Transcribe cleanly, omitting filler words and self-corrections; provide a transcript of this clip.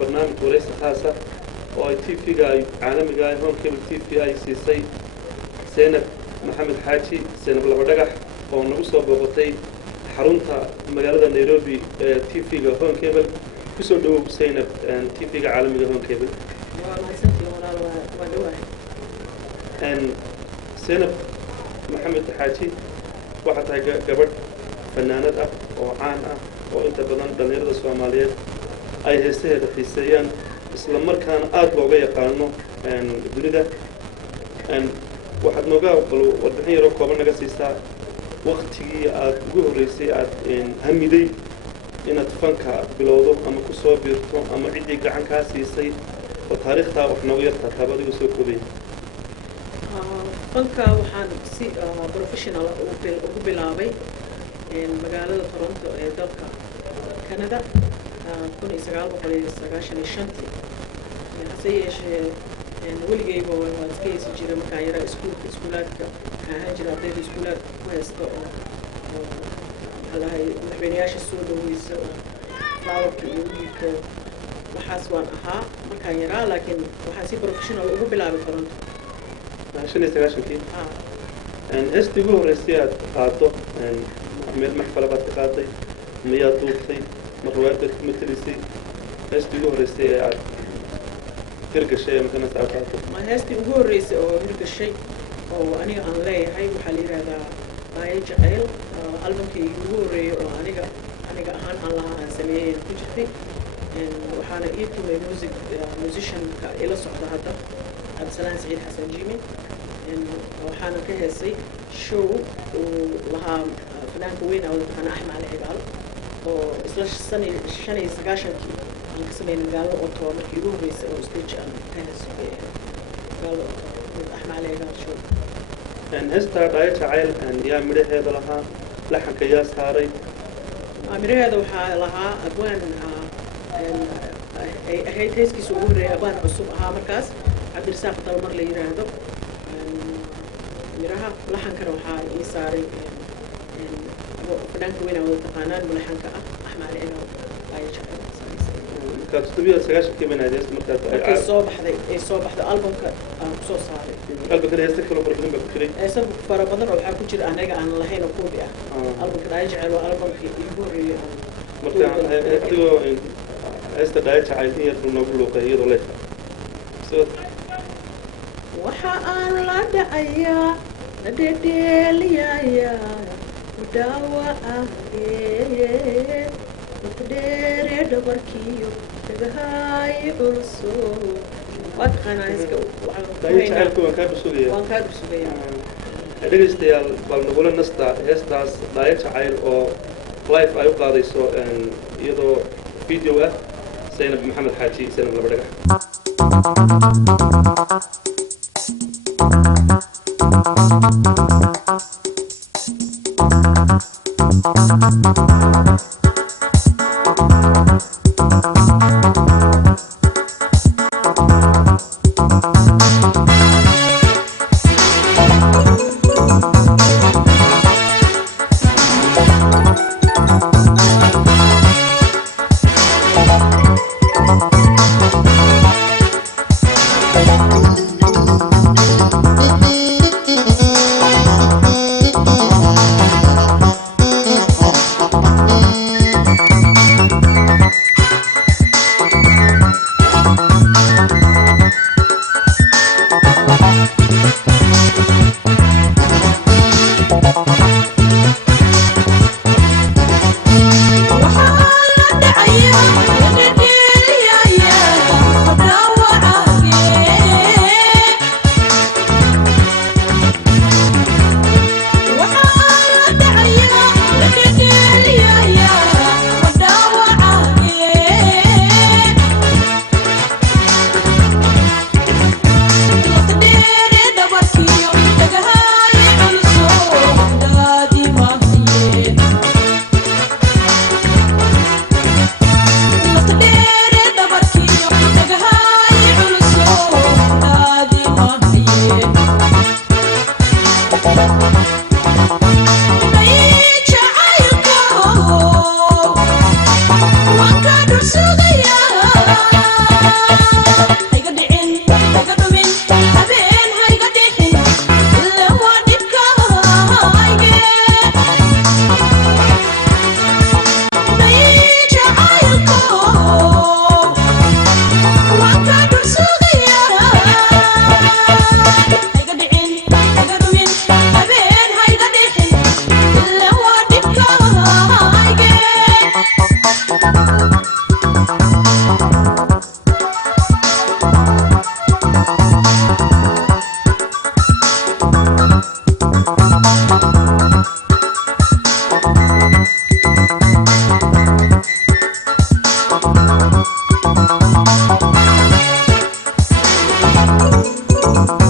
برنامج وليس خاصة oo TV-ga caalamiga ah home cable TV ay siisay Seenab Maxamed Xaaji Seenab laba dhagax oo nagu soo booqatay xarunta magaalada Nairobi ee TV-ga home cable ku soo dhawow Seenab TV-ga caalamiga home cable Seenab Maxamed Xaaji waxa tahay gabadh fanaanad ah oo caan ah oo inta badan dhalinyarada Soomaaliyeed ay heesaheeda xiiseeyaan isla markaana aad looga yaqaano dunida waxaad nooga warbixin yar oo kooban naga siisaa waqtigii aad ugu horeysay aad hamiday inaad fanka bilowdo ama ku soo biirto ama cidii gacan kaa siisay oo taariikhtaa wax nooga yartaa taabadigu soo koobay fanka waxaan si professional ugu bilaabay magaalada Toronto ee dalka Canada 1995 hase yeeshee weligayba waan iska heesi jiray markaan yaraa iskuulaadka ahaan jira ardayda iskuulaad ku haysta oo madaxweynayaasha soo dhaweysa oo flowerka iyo wiilka waxaas waan ahaa markaan yaraa laakiin waxaan si professional ugu bilaabay Toronto 1995 heestii ugu horeysay aad qaado meel maxfala baad ka qaaday miyaad duubtay marwaadad ku matelisay heestii ugu horeysay ee aad hirgashay ama aad qaato ma heestii ugu horeysay oo hirgashay oo aniga aan leeyahay waxaa la yiraahdaa Maayo Jacayl albumkii ugu horeeyay oo aniga ahaan aan lahaa aan sameeyay ku jirtay waxaana ii tumay musician-ka ila socda hadda Absalaan Saciid Xasan Jimi waxaana ka heesay show lahaa fanaanka weyn oo taqaan Axmed Ali Cigaal oo isla shanay sagaashankii aan ka sameeyay magaalada Ottawa markii ugu horeysay oo stage aan ka heesay magaalada Axmed Ali Cigaal show heesta Maayo Jacayl yaa midhaheeda lahaa laxanka yaa saaray midhaheeda waxaa lahaa abwaan ay ahayd heeskiisa ugu horeeyay abwaan cusub ahaa markaas Cabdirasaaq Dalmar la yiraahdo miraha laxankana waxaa ii saaray fanaanka weyn oo taqaanaan mulaxanka ah Axmed Ali Cigaal Maayo Jacayl markaad studio sagaashankii banaadayst markaad ay soo baxday albumka aan ku soo saaray albumka heesta kale barbarin baa ku jiray heesta fara badan oo waxaa ku jira anaga aan lahayn oo koobi ah albumka Maayo Jacayl waa albumkii ugu horeeyay marka adigoo heesta Maayo Jacayl in yar noogu luuqay iyadoo leedahay waxa aan la dhacayaa la dhedheeliyayaa daawa ah dheere dhabarkiyo tagahay culso waad qanayska waan ka dhusugayaa dhegeystayaal bal nagula nasta heestaas Maayo Jacayl oo live ay u qaadayso iyadoo video ah Seenab Maxamed Xaaji Seenab laba dhagax Yeah. Thank you.